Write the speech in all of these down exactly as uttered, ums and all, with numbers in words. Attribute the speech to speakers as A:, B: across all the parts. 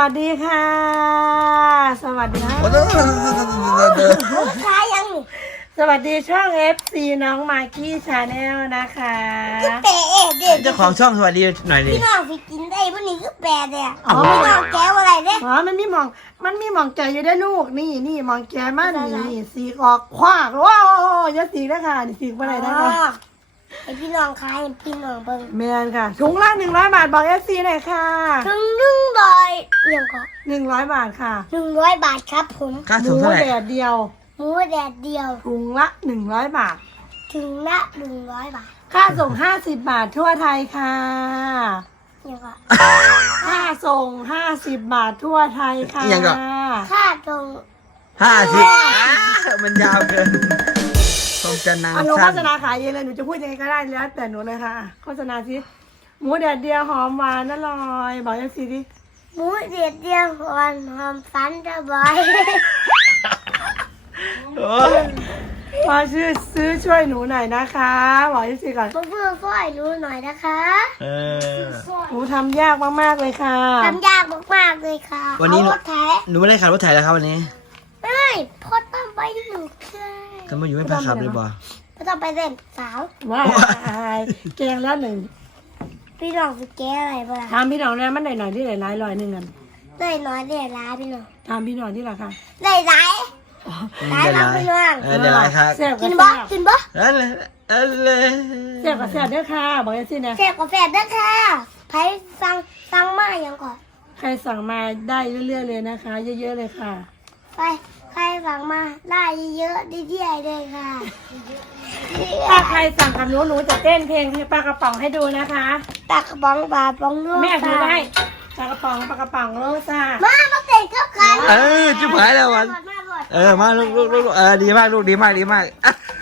A: สดีค่ะสวัสดีค่ะ
B: ขายยังนี่
A: สวัสดีช่อง เอฟ ซี น้องมากกี้ชาแนลนะคะ
B: แปะเอ๋เด็ด
C: เจ้าของช่องสวัสดีหน่อยดิ
B: พี่น้องสิกินได้พวกนี้ก็แปะเนี่ยอ๋อพี่น้องแก้วอะไรเด้
A: อ๋อมันมีหมองมันมีหมองใจอยู่ได้ลูกนี่นี่หมองแกมันนี่นี่สีออกคว้างว้าวอย่าสีนะคะนี่สีไปไหนนะคะ
B: ไอพี่น้องขายพี่น้องเบิ่ง
A: แมนค่ะถุงละหนึ่งร้อยบาทบอก เอฟ ซี หน่อยค่ะ
B: ถึงหนึ่งร้อยยังก็
A: หนึ่งร้อยบาทค่ะ
B: หนึ่งร้อยบาทครับผม
C: ค่า
A: ห
C: ถุ
A: มู
C: งเท่าไหร่
A: แดดเดียว
B: หมูแดดเดียว
A: ถุงละหนึ่งร้อยบาท
B: ถึงละหนึ่งร้อยบาท
A: ค่าส่งห้าสิบบาททั่วไทยค่ะ
B: ยังก็
A: ค่าส่งห้าสิบบาททั่วไทยค่ะ
C: ยังก็
B: ค่าตรง
C: ห้าสิบมันยาวเกินคงจะนาน
A: อ่ะหนูโฆ
C: สั้น
A: ษณาขายเองเลยหนูจะพูดยังไงก็ได้แล้วแต่หนูเลยค่ะโฆษณาสิหมูแดดเดียวหอมหวานอร่อยบอกยังสิดิ
B: หมูแดดเดียวหวานหอมฟันสบาย
C: โอ้ย
A: มาชื่อซื้อช่วยหนูหน่อยนะคะบอกยังสิก่อน
B: เพื่อๆช่วยรู้หน่อยนะคะ
C: เออ
A: หนูทำยากมากๆเลยค่ะ
B: ทำยากมากๆเลยค่ะ
C: วันนี้
B: เอารถแท้
C: หนูไม่ได้ขับรถไถแล้วครับวันนี้
B: ไม่พอต้องไปหนึ่งเครื่อง
C: ทำไมอยู่ไม่พาขับเลยบ่
B: ก็ต้องไปเล่นสาว
A: ว้ายแกงแล้วหนึ่ง
B: พี่น้องจะแก้อะไรบ้าง
A: ทำพี่น้องเนี่ยมันหน่อยหน่อยที่หลายร้อยร้อยหนึ่งกัน
B: ได้น้อยได้ร้ายพี่น้อง
A: ทำพี่น้องที่ราคา
B: ได้ร้ายร้ายมากพี่น้อง
C: เออเดี๋ยวไรครับ
A: แซ่บ
B: กิ
A: ก็
B: นบ่
A: แซ่บ
B: กินบ่
C: เออเลยเออเลย
A: แซ่บก็แซ่บเด้อค่ะบอกยังสินะ
B: แซ่บกาแฟด้วยค่ะไผสั่งสั่งมาอย่างก่อน
A: ใครสั่งมาได้เรื่อยๆเลยนะคะ เยอะๆเลยค่ะ
B: ไปใครสั่งมาได้เยอะๆดีๆเลยค่ะ
A: ถ้าใครสั่งกับหนูหนูจะเต้นเพลงให้ปลากระป๋องให้ดูนะคะ
B: ตากระป๋องปลาป๋องลูก
A: แม่ถือไว้ปลากระป๋องปลากระป๋องโลซ่า
B: มามาเตะเข้ากัน
C: เออจุ๊บหายแล้ววัน
B: มาหมด
C: เออมาลูกลูกลูกลูกเออดีมากลูกดีมากดีมาก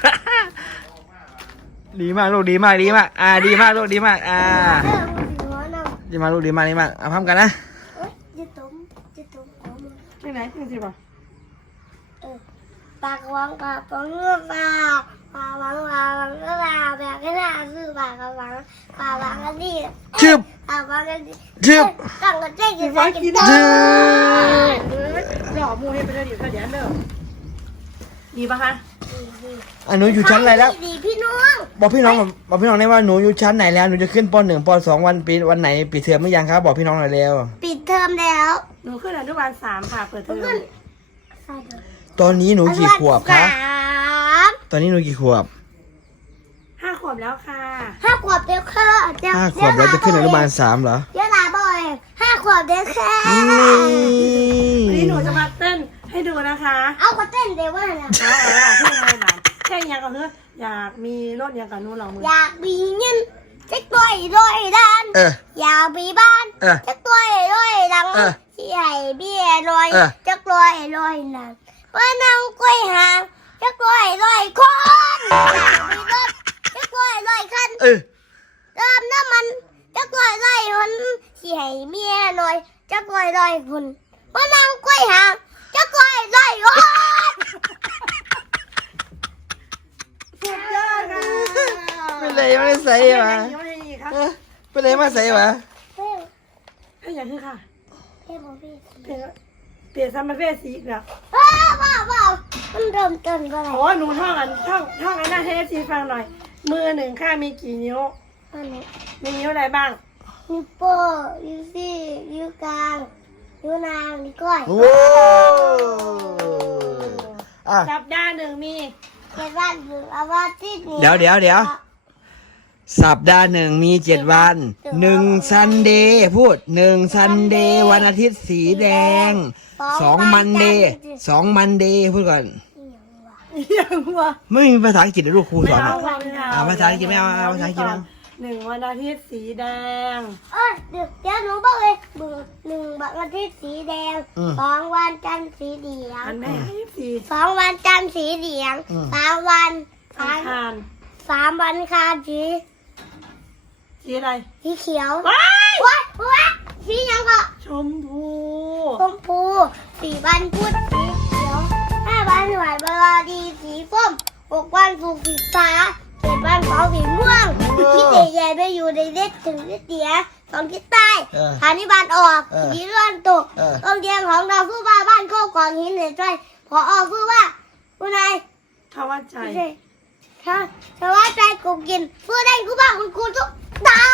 C: ดีมากลูกดีมากดีมากอ่าดีมากลูกดีมากอ่า
B: เออมึงสิหัวน้อง
C: ดีมากลูกดีมากดีมากเอาพร้อมกันนะ
B: เอ้ยจะตุ้มจะตุ้มหัวมึง
A: ที่ไหนที่สิบอ่ะ
B: เออปลากระวังปลาปลาเงือกปลาปลาวังปลาวังก็ปลาแบบก็น่าซื้อปลากระวังปลาวังกันดี
C: ชึบ
B: ปลาวังกันดี
C: ชึบ
B: ตั้งกันใจกินไปกินต่อ
C: ชึบ
A: หล่อมูให้ไปเลยดิเดี๋ยวเด้อดีปะคะ
C: อ่ะหนูอยู่ชั้นอะไรแล้ว
B: ดีพี่น้อง
C: บอกพี่น้องบอกพี่น้องได้ว่าหนูอยู่ชั้นไหนแล้วหนูจะขึ้นปหนึ่งปสองวันปีวันไหนปิดเทอมหรือยังครับบอกพี่น้องหน่อยเร็ว
B: ปิดเทอมแล้ว
A: หนูขึ้นอนุบาลสามค่ะเปิดเทอม
B: ขึ้น
C: ตอนนี้หนูกี่ขวบคะ
B: สาม
C: ตอนนี้หนูกี่ขวบ
A: ห้าขวบแล้วค่ะ
B: ห้าขวบเดียวค่ะเดี๋ยว
C: ห้าขวบแล้วจะขึ้นอนุบาลสามเหรอ
B: เดี๋ยวลาบ่อยห้าขวบเดียวค่ะ
A: วันนี้หนูจะมาเต้นให้ดูนะคะ
B: เอาก็เต้นเดี๋ยวว่านะ
A: เอาเอาเอาที่ไหนบ้างแค่ยังก็คืออยากมีรถยังกับหนูลองมือ
B: อยากมีเงินจะต่อยร้อยด้าน
C: เออ
B: อยากมีบ้าน
C: เออ
B: จะต่อยร้อยดัง
C: เออ
B: ที่ให้เบี้ยลอย
C: เออ
B: จะกล้วยร้อยนังว่านั่งกล้วยหางจะกล้วยร้อยคนอยากมีรถจะกล้วยร้อยคัน
C: เออ
B: เติมน้ำมันจะกล้วยร้อยคนที่ให้เมียลอยจะกล้วยร้อยคนว่านั่งกล้วยหางจะกล้วยร้อยคน
A: สุดยอดค่ะ
C: เป็นไรไม่ได้ใส่หวะ
A: ยังไม่อีกค่ะ
C: เออเป็นไรมาใส่หวะ
B: เฮ้ย
A: ให้ยังคือค่ะ
B: เฮ้ยบอกพี่
A: เปลี่ยนเปลี่ยนซัมเมอร์เฟสสีอีกแล้ว
B: ว้าวว้าวว้าวมันเริ่มต้นก็อะไร
A: โอ้หนูท่องอันท่องท่องอันนั้นให้เอฟซีฟังหน่อย มือหนึ่งข้างมีกี่นิ้ว
B: อันนี้
A: มีนิ้วอะไรบ้าง
B: นิ้วโป้งนิ้วซี่นิ้วกลางนิ้วนางนิ้วก้อย
C: โอ้อ่ะ
A: สัปดาห์หนึ่งมี
B: เจ็ดวันหนึ่งอาวัตที่นี้
C: เดี๋ยวเดี๋ยวเดี๋ยวสัปดาห์หนึ่งมีเจ็ดวันหนึ่งซันเดย์พูดหนึ่งซันเดย์วันอาทิตย์สีแดงสองมันเดย์สองมันเดย์พูดก่อน
A: ยังวะ
C: ไม่มีภาษาอังกฤษนะลูกครู
A: ไม่
C: สอน
A: เอา
C: อ่ะ
A: ไม่เอา
C: อ่าภาษาอังกฤษไม่เอาเอาภาษาอังกฤษเอา
A: หนึ่งวันอาทิตย์สีแดง
B: เอ้ยเดี๋ยวเดี๋ยวหนูบอกเลยหนึ่งหนึ่งวันอาทิตย์สีแดงสองวันจันทร์สีเหลือง
A: อันแม่สี
B: สองวันจันทร์สีเหลืองสามวัน
A: อังคาร
B: สามวันคาสี
A: สีอะไร
B: สีเขียว
A: ว้าย
B: ว้ายว้ายสีหยังก็
A: ชมพู
B: ชมพูสี่วันพุธสีเขียวห้าวันหวานบลาดีสีส้มหกวันสุกร์สีฟ้าเจ็ดวันเสาร์สีม่วงคิดใหญ่ๆไปอยู่ในเล็กถึงเล็กเดียสองทิศใต้
C: เออ
B: ฐานิบาตออก
C: เออ
B: สีเลื่อนตก
C: เออ
B: โรงเรียนของเราผู้ว่าบ้านโคกกองหินเหนือใจพออผู้ว่าผู้นาย
A: ทว่าใจ
B: ไม่ใช่ถ้าถ้าว่าใจกูกินผู้ใดผู้ว่าคุณครูทุกตา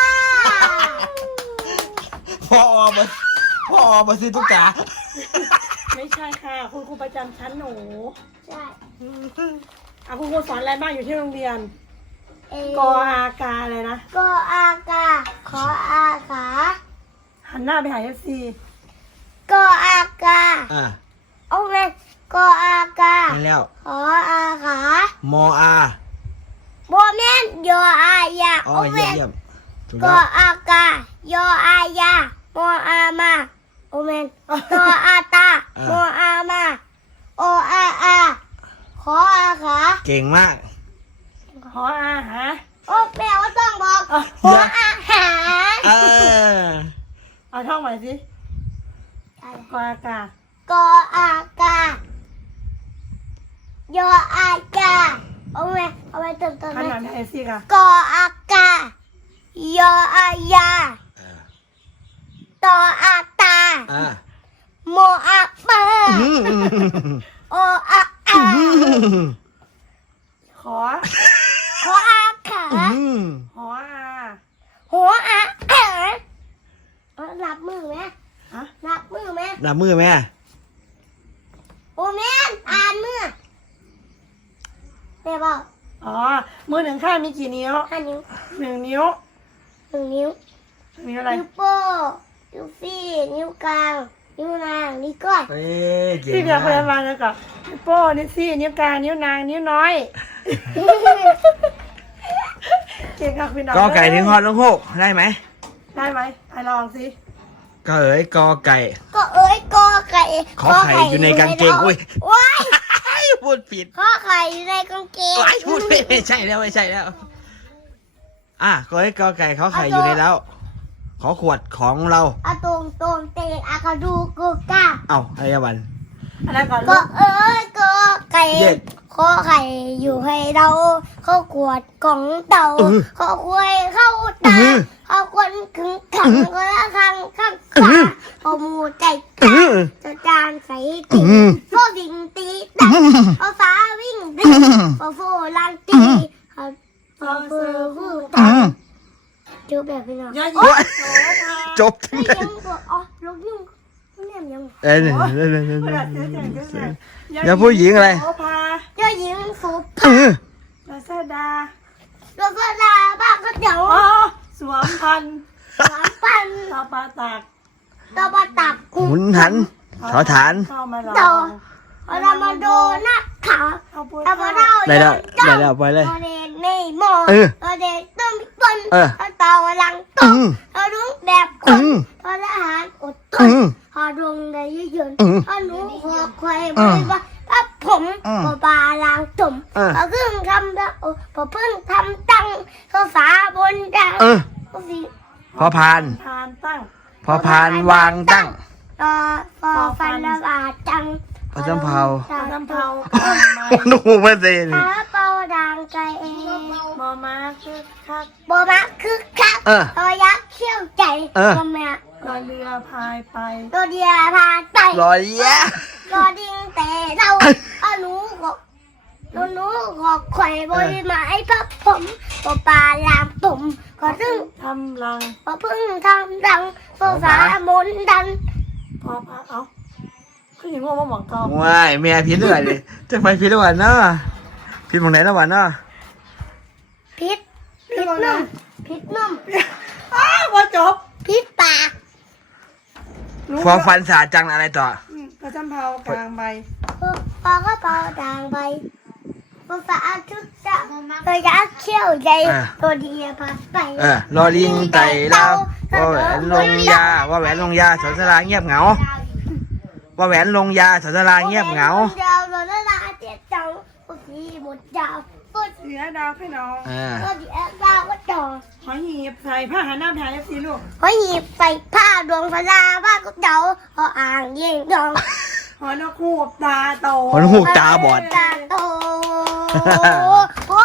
C: พ่อมาพ่อมาซื้อตุ๊กตา
A: ไม่ใช่ค่ะ คุณครูประจำชั้นหนู
B: ใช่
A: อืมอ่ะคุณครูสอนอะไรบ้างอยู่ที่โรงเรียน
B: เอ่
A: กออากาอะไรนะ
B: กออากาขออาขา
A: หันหน้าไปหาเอฟซี
B: กออากา
C: อ่ะ
B: โอ้แม่กออากา
C: นั่นแล้ว
B: ขออาขาม
C: ออา
B: โบแม่นยออายา
C: อ๋อ
B: โอ้
C: เยี่ย
B: แม่
C: มเยี่ยมถูก
B: ก
C: แล้
B: อ
C: ว
B: อากายออายามออามาโอ้แม่นกออาตามออามาโออาอาขออาขา
C: เก่งมาก
A: หออาหา
B: โอ้แม่ว่าต้องบอก
A: อ่ะ
B: ขออาหาร
C: เออ
A: เอาท่องใหม่สิกออากาก
B: ออากายออากาโอ้แม่เอาไปเติมเติม
A: หัน
B: ไหม
A: หน้าไปหาเอฟซีค่ะ
B: กออากายออายาตออาตา
C: อ่ะ
B: โมอาปา
C: อืม
B: โออาอา
A: ขอ
B: ขออาขา
C: อืม
A: หออา
B: หัวอาอาเอานับมือไหม
A: ฮะ
B: นับมือไหม
C: ดับมือแม่
B: โอแม่นอ่านมือแม่บอก
A: อ๋อ มือหนึ่งข้างมีกี่นิ้ว
B: ห้านิ้ว
A: หนึ่งนิ้ว
B: หนึ่งนิ้ว
A: นิ้วอะไร
B: นิ้วโป้งนิ้วฟี่นิ้วกลาง นิ้วนาง นิ้วก้อย
C: เอ้ยเก่ง
A: ที่เดียว
C: มา
A: พยาก บาลแล้วก็นิ้วโป้นิ้วซี่นิ้วกลางนิ้วนางนิ้วน้อย เก่งค่ะคุณน้อง
C: กอไก่ถึงฮอดลงโฮกได้ไหม
A: ได้ไหมไอลองสิ
C: ก็เอ๋ยกอไก่
B: ก็เอ้ยกอไก่
C: ขอไข่อยู่ในกางเกงอุ้ย
B: ว้าย
C: พูดผิด
B: ขอไข่อยู่ในกางเกง
C: ว้ายพูดผิดไม่ใช่แล้วไม่ใช่แล้ว อ่ะก็เอ๋ยกอไก่เขาไข่อยู่ในแล้ว ขอขวดของเรา
B: อะตรงตรงเตงอากาดูกูกา
C: เอ้าอะไรวัน
A: อะไรก่อนลู
B: ก็
A: ก
B: เอ้ยก็ไก่
C: เย็ด
B: ขอไข่อยู่ให้เราเข้ากวดกล่องเต่า
C: เออ
B: ขอควยเข้าตา
C: เออ
B: ขอควนขึงขังก็ละขังข้างขวาขอหมูใจ
C: เอ
B: ขา
C: อ
B: จะจานใส่ตี
C: อืม
B: โฟดิ่งตีดังขอฟ้าวิ่งดีขอโฟลันตีขอขอเบอร์ผู้
C: อื
B: ตาม
C: ม
B: จูแบบพี่น้อง
A: อย่า
B: โอ๊
A: ยิ้
B: ย
A: มโอ้พา
C: จบถึ
B: ไม่
C: งได้
B: ยังบอกอ๋อลูกยุ่งเนี่ยยัง
C: เอ้ยเนี่ยเนี่ยเนี่ยเนี่ย
A: เว
C: เนี่ย
A: ลาเสียใจก็เสีย
C: อย่าผู้หญิงอะไร
A: โอ้พา
B: เจ้าหญิงสุ
C: เอ
B: ภา
C: อ
A: ลาซาดา
B: แล้วก็ลาบ้าก็เดี๋ยว
A: อ๋อสวมพันธุ์
B: สามปัน
A: ตาปาตาก
B: ตบตับ
C: หมุนหันขอฐาน
A: เข้ามาล
B: โต
A: อง
B: เอาเรามาโดนนักขา
A: เอาปุ้ย
B: เอามาเล่า
C: ได้แล้วได้แล้วไปเลย
B: เราเด็กในหมอ
C: เออ
B: เราเด็กต้มต้น
C: เออ
B: เราเต่าหลังต้
C: อื
B: ม
C: ม
B: เราลุงแบบค
C: อื
B: น
C: ม
B: เราทหารอดท
C: อื
B: น
C: ม
B: พอดงได้ยืน
C: อืม
B: พอหนูหอกควาย
C: อื
B: บ
C: ม
B: ริว่าพับผม
C: อืม
B: พอปลาล้างตุ่ม
C: เออ
B: พอครึ่งทำแล้วพอเพิ่งทำตังเขาฝาบนดัง
C: เออ
B: เขาสิ
C: พอพาน
A: พานตั้ง
C: พอพานวางตั้ง
B: ต่อฟอฟันระบาดจัง
C: พอจำเภา
A: พาน้ำเผา
C: หนูมาเซน
B: ขาเป่าดังใจเอง
A: มอมาคือคัก
B: โบมาคือคัก
C: เออ
B: ตัวยักษ์เขี้ยวใจ
C: เออ
B: ตัวแม่
A: ลอยเรือพายไป
B: ตัวเดียพาใจ
C: รอยแย่
B: ตัวดิ้งแต่เราเอาหนูก็หนูหนูก็ไข่บริไม้พับผมตัวปลาลามตุ่มก็ซึ่ง
A: ทำรัง
B: พอเพิ่งทำดังตัวฝามนดัน
A: พอพาเอาคืออย่างว่าหมองทอง
C: ว้ายแม่พิษด้วยดิจะไปพิษแล้ววันเนาะพิษตรงไหนแล้ววันเนาะ
B: พิษพิษนุ่มพิษนุ่ม
A: อ้าวพอจบ
B: พิษปาก
A: รู้
C: พอฟันสาจังอะไรต่อ
A: อืมพระจำเผากลางใบ
B: ปากก็เป่าดังไปตัวฝาทุกจะตัวยักษ์เขี้ยวใจ
C: อ่า
B: ตัวเดียพาไป
C: เออรอลิงไต่เล่าว่าแหวนลงยาว่าแหวนลงยาสอนสลาเงียบเหงาว่าแหวนลงยาสอนสลาเงียบเหงา
B: ดาวเราละลาเจ็ดจังพวกพี่หมดดาวพวก
A: เสือดาวพี่น้อง
C: อ่า
B: ก็ดีแอดดาวก็จอ
A: หอยหีบใส่ผ้าหันหน้าไปหาเอฟซีลูก
B: เขาหยิบใส่ผ้าดวงพลาบ้านก็เจ้าพออ่างเย่งดอง
A: หอยนกคูบตาโต
C: คนหูกตาบอด
B: ตาโตโอ้ยพี่น้อง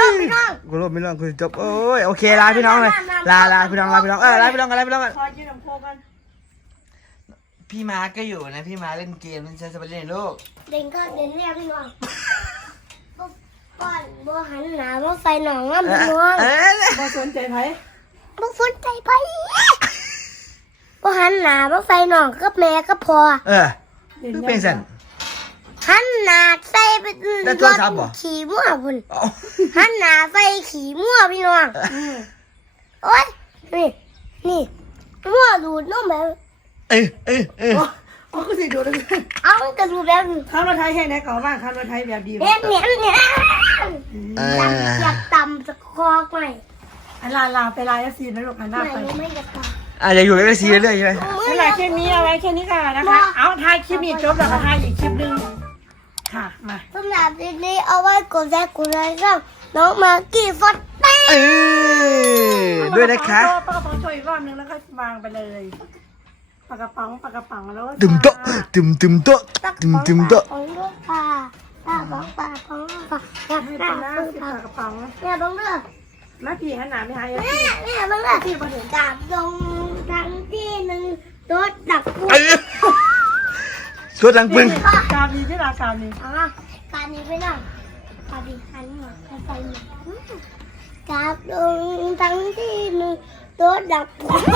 B: บพี่น้อง
C: กูรู้ไม่ร้องกูจบโอ้ยโอเคลาพี่น้องเลยลาลาพี่น้องลาพี่น้องเออลาพี่น้องกันลาพี่น้องกัน
A: ขอยืนลำโพงกัน
C: พี่มาก็อยู่นะพี่มาเล่นเกมเล่นเซนสปาร์เล่นลูก
B: เด่นก็เด่นเรียกพี่น้องป้อนบัวหันหนาบัวไฟหนองน้ำพี่น้อง
C: เออ
A: บ่สนใจไผ
B: บัวสนใจไปบัวหันหนาบัวไฟหนองก็แม่ก็พอ
C: เออคือเป็นสัน
B: หันหนาใส่ไป
C: แล้วตัวซับบ่
B: ขี่มั่วพุ่น
C: เอา
B: หันหนาใส่ขี่มั่วพี่น้องโอ๊ยนี่นี่มั่วดูดน้องแบบ
C: เออเออเออ
A: อ๋อคือสิดูเลย
B: เอากระดูกแบบ
A: ข้าวรถไทยให้ไหนก่อนบ้างข้าวรถไทยแบบดี
B: เนี้ยเนี้ยเนี้ย
C: เอ
B: ต
C: อ
B: ำอยากตำจะคอใหม่
A: อันลาลาไปลายซีนนะลูกหันหน้า
B: ไม่
A: ไป
B: ไม่อยากต
C: อ่ะอย่าอยู่ในซีเรื่อยๆใช่ไหม
B: ำ
A: สำหรับคลิปนี้เอาไว้แค่นี้ค่ะนะคะ เอาถ่ายคลิปนี้จบแล้วก็ถ่ายอีกคลิปหนึงค่ะมา
B: สำหรับคลิปนี้เอาไว้กดแชร์กดไลค์ช่องน้องมากี่ฟอตเต้
C: เออด้วยนะคะ
A: ปากกระป๋องโชว์อีกรอบนึงแล้วก็วางไปเลยปากกระป๋องปากกระป๋องแล้วก็
C: ตึมโตะตึมตึมโตะตึมตึมโตะ
B: ของลูกปลาปลาของปลาของลูกปลาอยาก
A: ให้
B: ป
A: เป็
B: ลาน
A: หน้า
B: ของ
A: สิ
B: ปลา
A: ปากกระป๋อง
B: แม่บังเลือก
A: แม่พี่หันหน้าไม่หาย
B: แม่แม่บังเลือกที่มาถึงดาบลงทั้งที่หนึ่งรถดักปุ๊บ
C: เออสวดดังปึ้ง
A: กาวนี้ที่ลากาวนี้
B: อ่ะการนี้ไปนั่งการนี้หันหมาไปใส่หมวกกราบลงทั้งที่หนึ่งรถดักปุ๊บ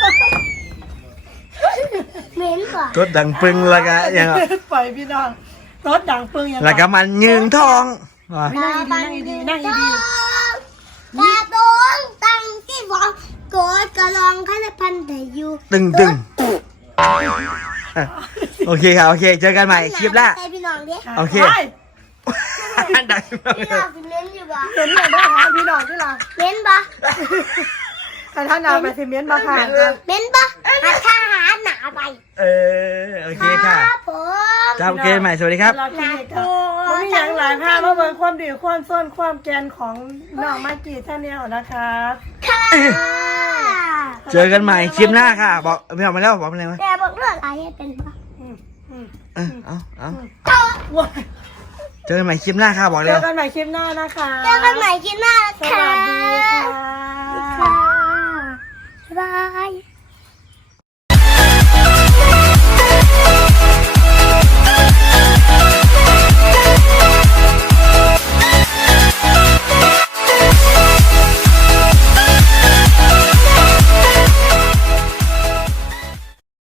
B: เหม็นกว่า
C: สวดดังปึ้งแล้วก็ยังไง
A: ปล่อยพี่น้องรถดังปึ้งอย่าง
C: แล้วก็มันยืงทองว่ะ
A: นั่งดีๆนั่งดีๆนั่งดี
B: กาตงตั้งที่สองโกดกระลองข้าพันแต่อยู่
C: ตึงตึงโอเคครับโอเค เจอกันใหม่คลิปหน้า
B: ใส่พี่น้องดิ
A: ๆ
C: โอเค
A: ไป
C: ดัง
B: พี่น้องสิเม้นอยู่บ่
A: เห็นเลยได้ค่ะพี่น้องที่ลา
B: เม้นบ่
A: แต่ถ้านาไปสิเมียนมาค่ะ
B: เม้นบ่หาทหารหนาไป
C: เออโอเคค่ะ
B: รับผม
C: จ้าโอเคใหม่สวัสดีครับ
A: เราคลินิกค่ะมันมีอย่างหลายค่ะมาเบิ่งความดีความส้นความแกนของน้องมากี้ท่านเนี่ยนะคะ
B: ค่ะ
C: เจอกันใหม่คลิปหน้าค่ะ บอกไม่เอามาแล้วบอกมาเลยไหม
B: แต่บอกเรื่องอะไรให้เป็นบ่
A: อืมอืม
C: เออเอาเอา
B: เจอ
A: ว้าย
C: เจอกันใหม่คลิปหน้าค่ะบอก
A: เจ
C: เร็
A: อ
C: ว
A: กันใหม่คลิปหน้านะคะ
B: เจอกันใหม่คลิปหน้า